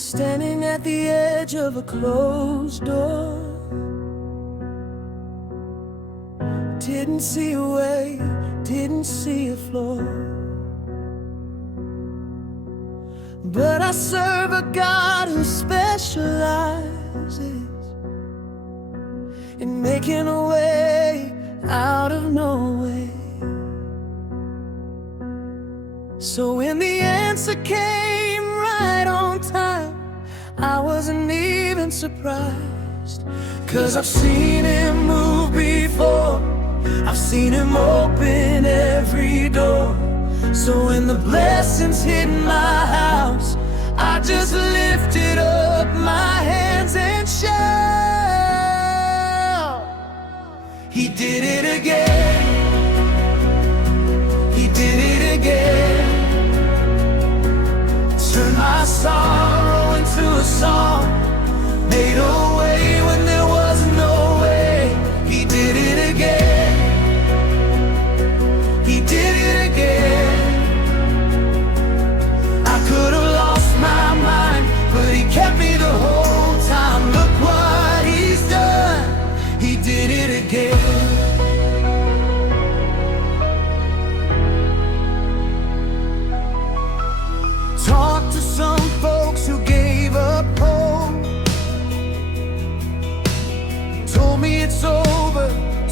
was standing at the edge of a closed door. Didn't see a way, didn't see a floor. But I serve a God who specializes in making a way out of no way. So when the answer came right on time, I wasn't even surprised. 'Cause I've seen him move before, I've seen him open every door. So when the blessings hit my house, I just lifted up my hands and shout, He did it again. He did it again. Turned my sorrow into a song, made a way when there was no way. He did it again. He did it again. I could have lost my mind, but He kept me the whole time. Look what He's done. He did it again. Talked to some folks who gave up hope, told me it's over,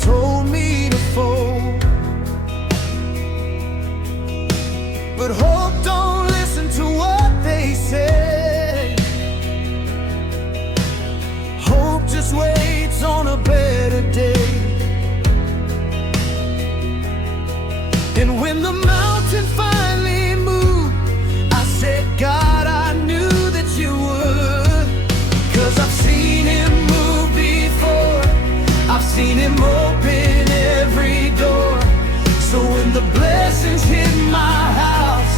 told me to fold. But hope don't listen to what they say. Hope just waits on a better day. And when the mountain finally moved, I said, God, I knew that You would. 'Cause I've seen Him move before, I've seen Him open every door. So when the blessings hit my house,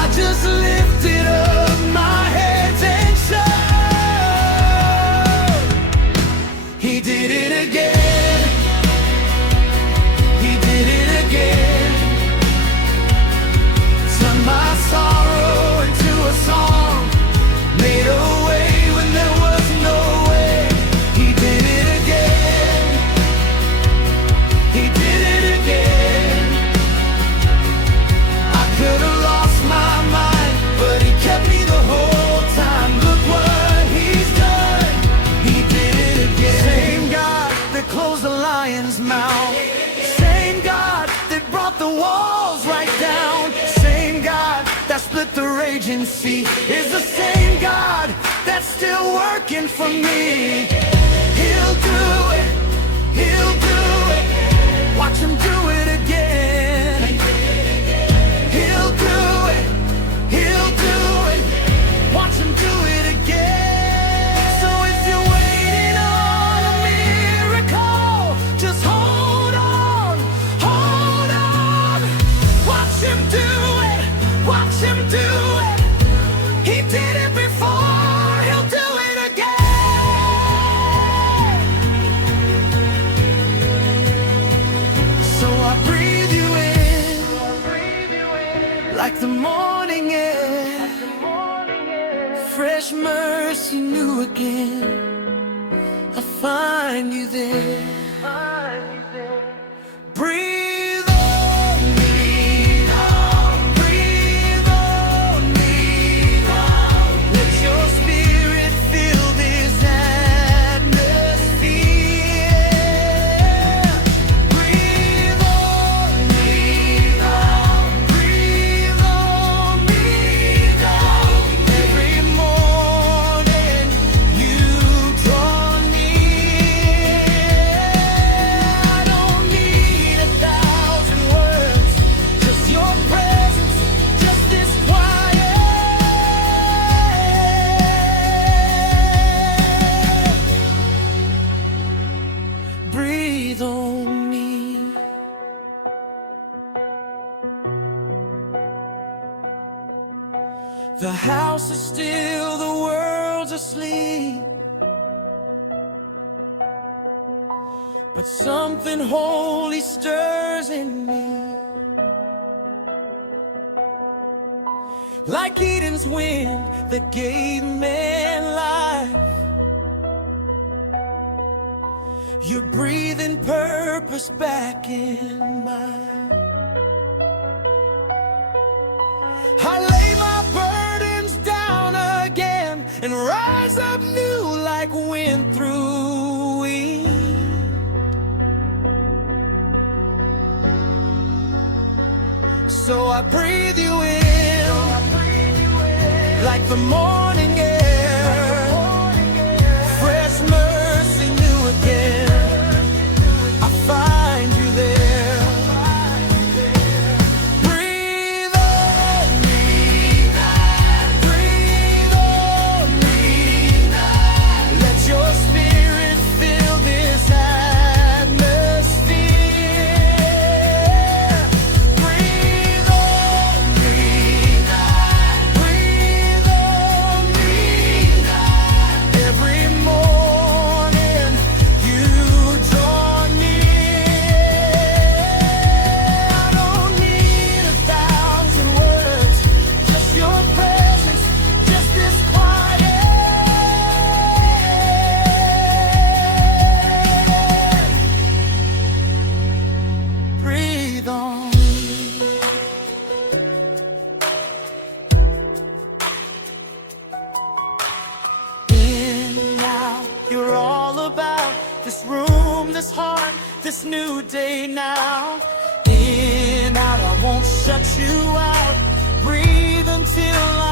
I just lifted up my hands and shout, He did it again. He did it again. Turned my sorrow into a song, made a way when there was no way. He did it again. He did it again. I could have lost my mind, but He kept me the whole time. Look what He's done. He did it again. Same God that closed the lion's mouth, same God that brought the walls right down, same God that split the raging sea, is the same God that's still working for me. He'll do it. He'll do it. Watch Him do it again. He'll do it. He'll do it. Watch Him do it again. So if you're waiting on a miracle, just hold on. Hold on. Watch Him do it. Watch Him do it. He did it before, He'll do it again. So I breathe You in, like the morning air, fresh mercy new again. I find You there. Breathe on me, breathe on me. Let Your Spirit fill this atmosphere. Breathe on me, breathe on me. Every morning You draw near. I don't need 1,000 words, just Your presence, just this quiet. Breathe on me. The house is still, the world's asleep, but something holy stirs in me. like Eden's wind that gave man life. You're breathing purpose back in mine. I lay my burdens down again and rise up new like wind through wind. So I breathe you in, like the morning air, fresh mercy new again. I find you there. Breathe on me, breathe on me. Let your spirit fill this atmosphere. Breathe on me, breathe on me. Every morning you draw near. I don't need 1,000 words, just your presence, just this quiet. Breathe on me. In and out, you're all about this room, this heart, this new day now. In, out, I won't shut you out. Breathe until I